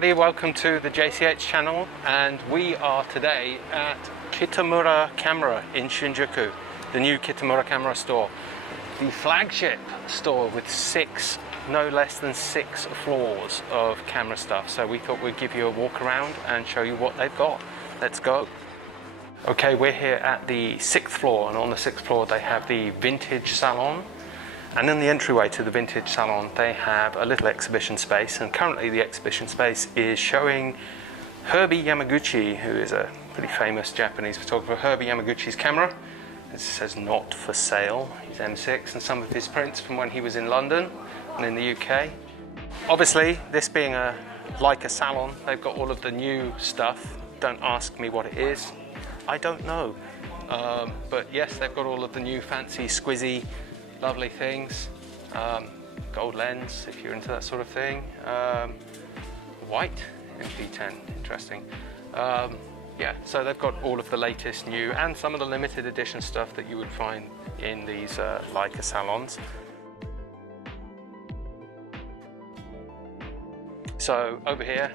everybody, welcome to the JCH channel, and we are today at Kitamura Camera in Shinjuku, the new Kitamura Camera store, the flagship store with no less than six floors of camera stuff. So we thought we'd give you a walk around and show you what they've got. Let's go. Okay, we're here at the 6th floor, and on the 6th floor they have the Vintage Salon. And in the entryway to the Vintage Salon, they have a little exhibition space, and currently the exhibition space is showing Herbie Yamaguchi, who is a pretty famous Japanese photographer. Herbie Yamaguchi's camera. It says not for sale. He's M6, and some of his prints from when he was in London and in the UK. Obviously, this being a Leica Salon, they've got all of the new stuff. Don't ask me what it is. I don't know. But yes, they've got all of the new fancy, squizzy, lovely things. Gold lens, if you're into that sort of thing. White MP10, interesting. Yeah, so they've got all of the latest new and some of the limited edition stuff that you would find in these Leica salons. So over here,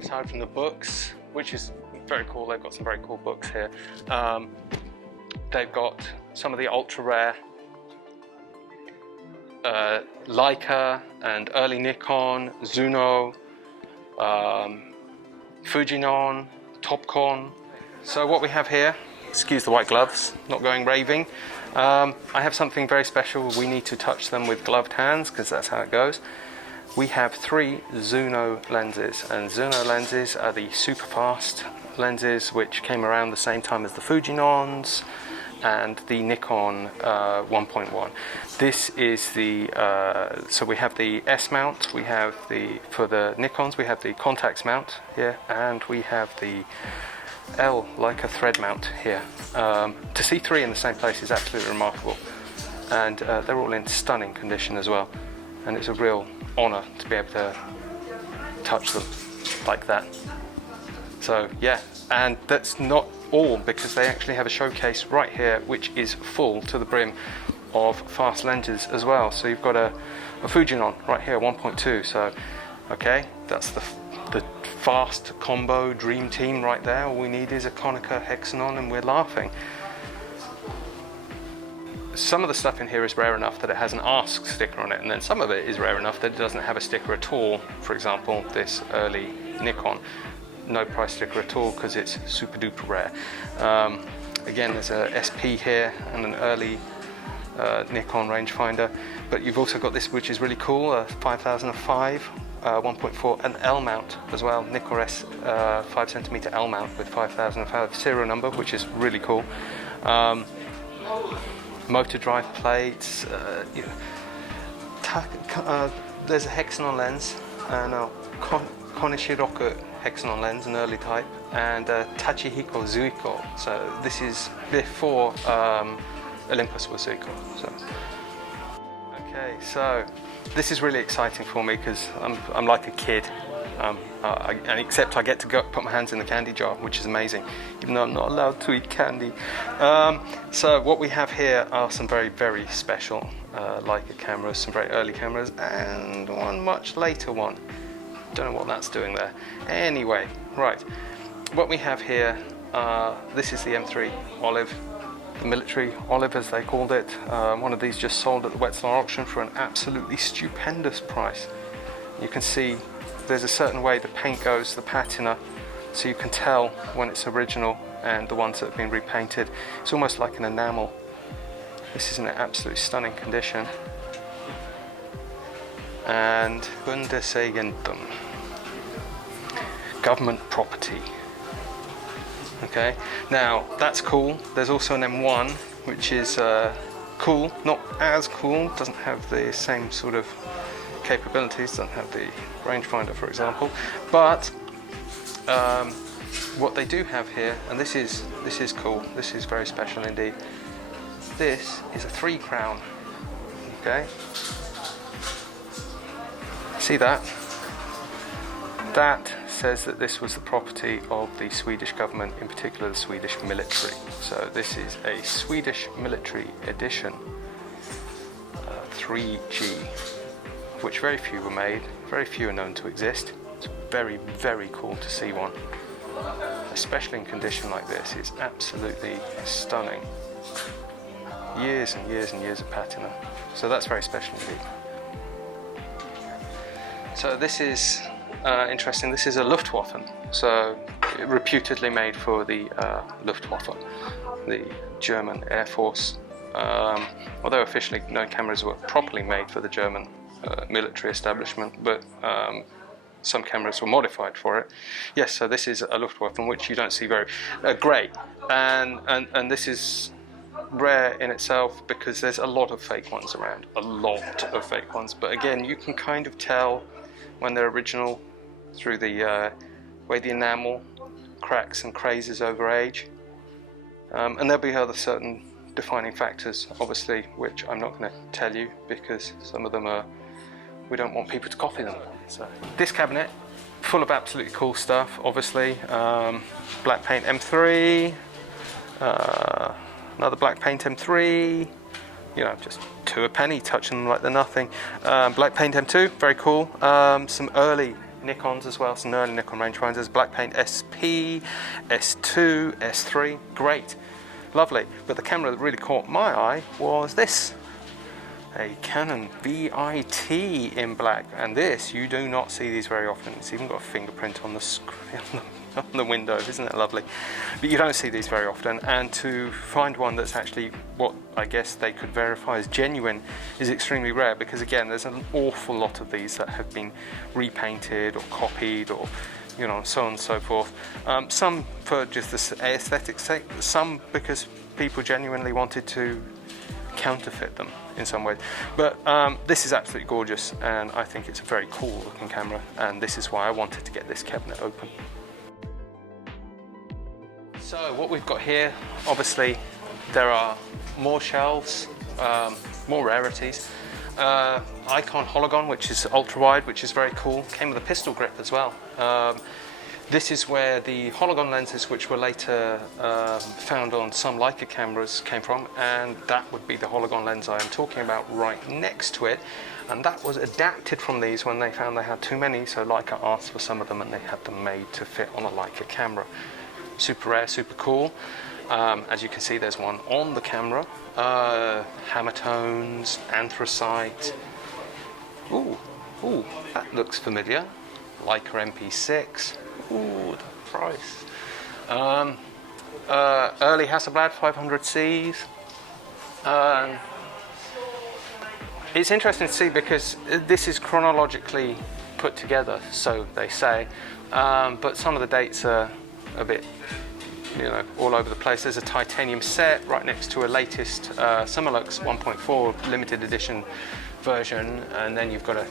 aside from the books, which is very cool, they've got some very cool books here. They've got some of the ultra rare Leica and early Nikon, Zuno, Fujinon, Topcon. So what we have here, excuse the white gloves, not going raving. I have something very special. We need to touch them with gloved hands because that's how it goes. We have 3 Zuno lenses, and Zuno lenses are the super fast lenses which came around the same time as the Fujinons and the Nikon 1.1. This is the, so we have the S mount, we have for the Nikons, we have the Contax mount here, and we have the L Leica thread mount here. To see 3 in the same place is absolutely remarkable. And they're all in stunning condition as well. And it's a real honor to be able to touch them like that. So yeah, and that's not all, because they actually have a showcase right here which is full to the brim of fast lenses as well. So you've got a Fujinon right here, 1.2. So okay, that's the fast combo dream team right there. All we need is a Konica Hexanon and we're laughing. Some of the stuff in here is rare enough that it has an Ask sticker on it, and then some of it is rare enough that it doesn't have a sticker at all. For example, this early Nikon, no price sticker at all because it's super duper rare. Again, there's a SP here and an early Nikon rangefinder, but you've also got this which is really cool, a 5005 1.4, an L mount as well, Nikon S 5cm L mount with 5005 serial number, which is really cool. Motor drive plates, there's a Hexanon lens and a Konishiroku Hexanon lens, an early type, and Tachihiko Zuiko. So this is before Olympus was Zuiko. So. Okay, so this is really exciting for me because I'm like a kid. And except I get to go put my hands in the candy jar, which is amazing, even though I'm not allowed to eat candy. So what we have here are some very, very special Leica cameras, some very early cameras, and one much later one. Don't know what that's doing there. Anyway, right, what we have here, this is the M3 Olive, the military Olive as they called it. One of these just sold at the Wet Salon auction for an absolutely stupendous price. You can see there's a certain way the paint goes, the patina, so you can tell when it's original and the ones that have been repainted. It's almost like an enamel. This is in an absolutely stunning condition. And Bundeseigentum, government property. Okay, now that's cool. There's also an M1 which is cool, not as cool, doesn't have the same sort of capabilities, doesn't have the rangefinder for example, but what they do have here, and this is cool, this is very special indeed, this is a 3 crown. Okay, see that? That says that this was the property of the Swedish government, in particular the Swedish military. So this is a Swedish military edition 3G, which very few were made, very few are known to exist. It's very, very cool to see one, especially in condition like this. It's absolutely stunning. Years and years and years of patina. So that's very special indeed. So this is interesting. This is a Luftwaffe, so reputedly made for the Luftwaffe, the German Air Force. Although officially no cameras were properly made for the German military establishment, but some cameras were modified for it. Yes, so this is a Luftwaffe, which you don't see very grey, and this is rare in itself because there's a lot of fake ones around, a lot of fake ones. But again, you can kind of tell when they're original through the way the enamel cracks and crazes over age, and there'll be other certain defining factors, obviously, which I'm not going to tell you because some of them are, we don't want people to copy them. So this cabinet, full of absolutely cool stuff, obviously. Black paint M3, another black paint M3, you know, just two a penny, touching them like they're nothing. Black paint M2, very cool. Some early Nikons as well, some early Nikon rangefinders. Black paint SP, S2, S3, great, lovely. But the camera that really caught my eye was this, a Canon VIT in black, and this, you do not see these very often. It's even got a fingerprint on the screen, on the window, isn't it lovely? But you don't see these very often, and to find one that's actually what I guess they could verify as genuine is extremely rare, because again, there's an awful lot of these that have been repainted or copied, or you know, so on and so forth. Some for just the aesthetic's sake, some because people genuinely wanted to counterfeit them in some ways. But this is absolutely gorgeous, and I think it's a very cool looking camera, and this is why I wanted to get this cabinet open. So what we've got here, obviously there are more shelves, more rarities. Icon Hologon, which is ultra wide, which is very cool, came with a pistol grip as well. This is where the Hologon lenses, which were later found on some Leica cameras, came from, and that would be the Hologon lens I am talking about right next to it. And that was adapted from these when they found they had too many, so Leica asked for some of them and they had them made to fit on a Leica camera. Super rare, super cool. As you can see, there's one on the camera. Hammer tones, anthracite. Ooh, that looks familiar. Leica MP6. Ooh, the price. Early Hasselblad 500Cs. It's interesting to see because this is chronologically put together, so they say, but some of the dates are a bit, you know, all over the place. There's a titanium set right next to a latest Summilux 1.4 limited edition version, and then you've got a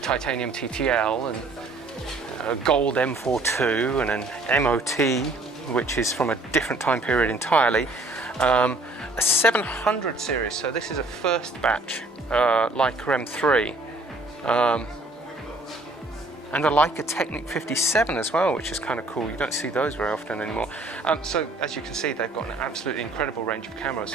titanium TTL and a gold M42 and an MOT, which is from a different time period entirely. A 700 series, so this is a first batch Leica M3. And a Leica Technic 57 as well, which is kind of cool. You don't see those very often anymore. So as you can see, they've got an absolutely incredible range of cameras.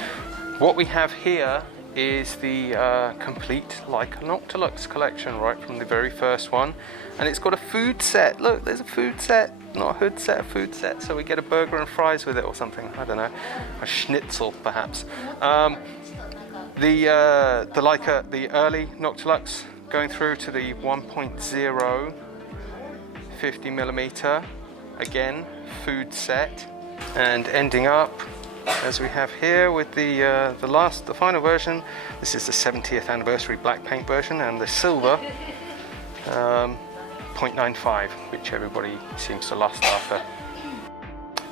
What we have here is the complete Leica Noctilux collection, right from the very first one. And it's got a food set. Look, there's a food set, not a hood set, a food set. So we get a burger and fries with it or something. I don't know, a schnitzel perhaps. The Leica, the early Noctilux, going through to the 1.0 50mm, again food set, and ending up as we have here with the final version. This is the 70th anniversary black paint version, and the silver 0.95, which everybody seems to lust after.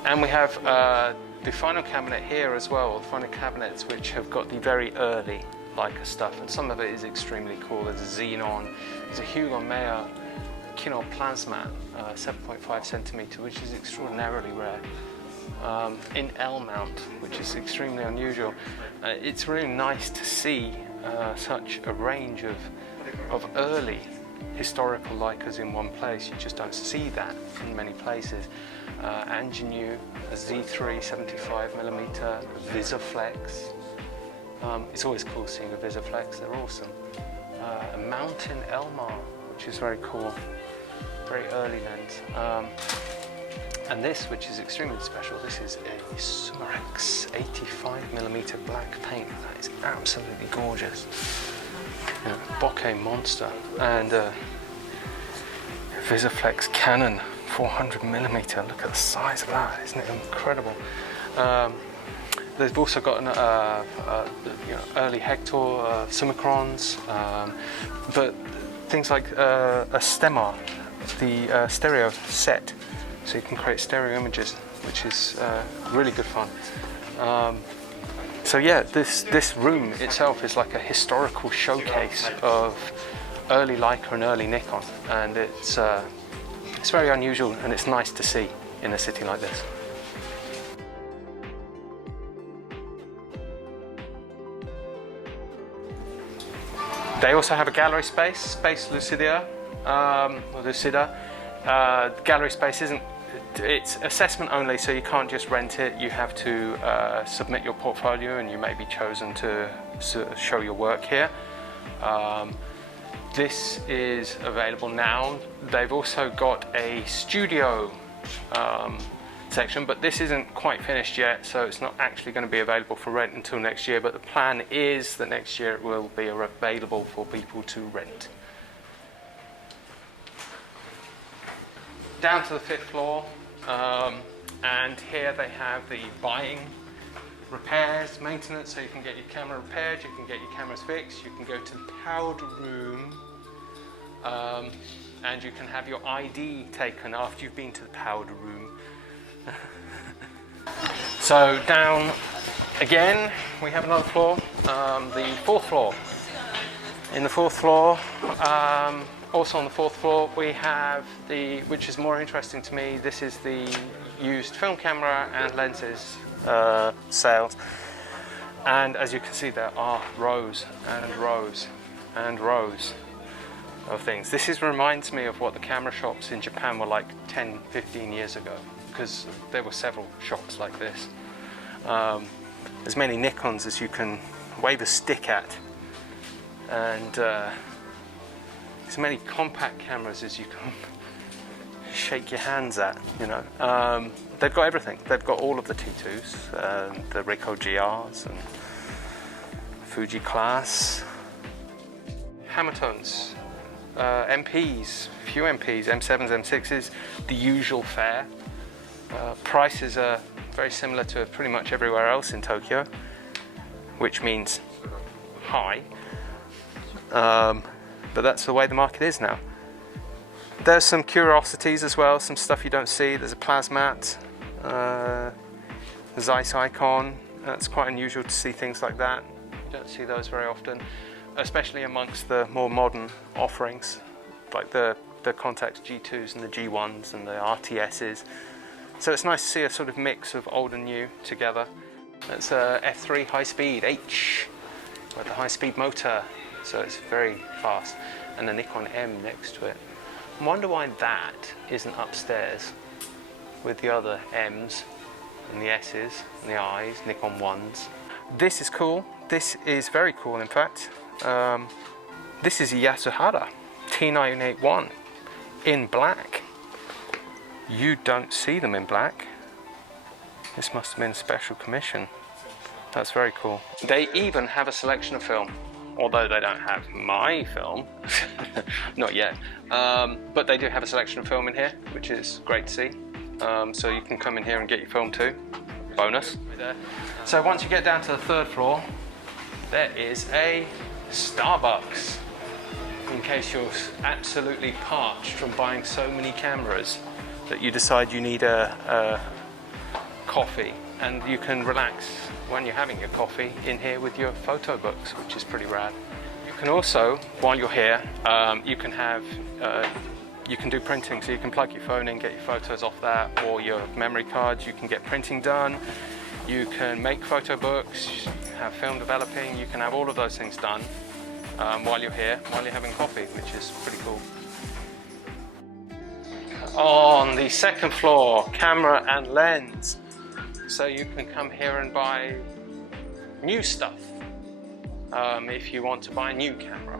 And we have the final cabinet here as well, the final cabinets which have got the very early Leica stuff, and some of it is extremely cool. There's a Xenon, there's a Hugo Meyer Kinoplasma 7.5 centimeter, which is extraordinarily rare, in L mount, which is extremely unusual. It's really nice to see such a range of early historical Leicas in one place. You just don't see that in many places. Angenieux, a Z3 75mm, Visiflex. It's always cool seeing a Visiflex, they're awesome. A Mountain Elmar, which is very cool. very early lens. And this, which is extremely special, this is a Sumerex 85mm black paint. That is absolutely gorgeous. You know, bokeh monster. And Visiflex Canon 400mm. Look at the size of that, isn't it incredible? They've also got an you know, early Hector Summicrons, but things like a Stemar, the stereo set, so you can create stereo images, which is really good fun. So yeah, this room itself is like a historical showcase of early Leica and early Nikon, and it's very unusual and it's nice to see in a city like this. They also have a gallery space, Space Lucida, or Lucida. Gallery space it's assessment only, so you can't just rent it. You have to submit your portfolio and you may be chosen to show your work here. This is available now. They've also got a studio section, but this isn't quite finished yet, so it's not actually going to be available for rent until next year, but the plan is that next year it will be available for people to rent. Down to the 5th floor, and here they have the buying, repairs, maintenance, so you can get your camera repaired, you can get your cameras fixed, you can go to the powder room, and you can have your ID taken after you've been to the powder room. So down again, we have another floor, the 4th floor. In the 4th floor, also on the 4th floor, we have which is more interesting to me, this is the used film camera and lenses sales. And as you can see, there are rows and rows and rows of things. This reminds me of what the camera shops in Japan were like 10, 15 years ago, because there were several shops like this. As many Nikons as you can wave a stick at, and as many compact cameras as you can shake your hands at, you know. They've got everything. They've got all of the T2s, the Ricoh GRs and Fuji Class, Hamiltons, MPs, few MPs, M7s, M6s, the usual fare. Prices are very similar to pretty much everywhere else in Tokyo, which means high, but that's the way the market is now. There's some curiosities as well, some stuff you don't see. There's a Plasmat, Zeiss Icon. It's quite unusual to see things like that. You don't see those very often, especially amongst the more modern offerings, like the Contax G2s and the G1s and the RTSs. So it's nice to see a sort of mix of old and new together. It's a F3 high-speed H with a high-speed motor, so it's very fast, and a Nikon M next to it. I wonder why that isn't upstairs with the other M's and the S's and the I's, Nikon 1s. This is cool. This is very cool, in fact. This is a Yasuhara T981 in black. You don't see them in black. This must have been a special commission. That's very cool. They even have a selection of film, although they don't have my film, not yet. But they do have a selection of film in here, which is great to see. So you can come in here and get your film too. Bonus. So once you get down to the 3rd floor, there is a Starbucks. In case you're absolutely parched from buying so many cameras that you decide you need a coffee, and you can relax when you're having your coffee in here with your photo books, which is pretty rad. You can also, while you're here, you can do printing, so you can plug your phone in, get your photos off that, or your memory cards. You can get printing done, you can make photo books, have film developing, you can have all of those things done while you're here, while you're having coffee, which is pretty cool. On the 2nd floor, camera and lens. So you can come here and buy new stuff if you want to buy a new camera.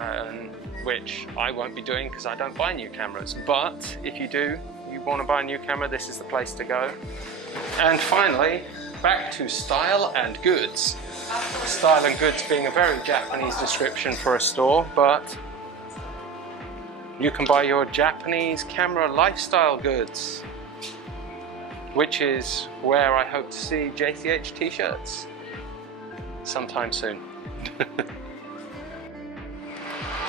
And which I won't be doing because I don't buy new cameras. But if you do, you want to buy a new camera, this is the place to go. And finally, back to style and goods. Style and goods being a very Japanese description for a store, but you can buy your Japanese camera lifestyle goods, which is where I hope to see JCH t-shirts sometime soon.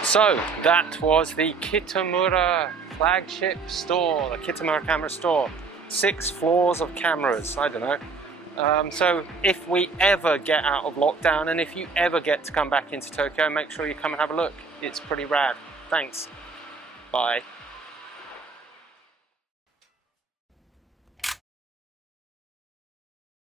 So that was the Kitamura flagship store, the Kitamura Camera store. 6 floors of cameras, I don't know. So if we ever get out of lockdown, and if you ever get to come back into Tokyo, make sure you come and have a look. It's pretty rad. Thanks. Bye.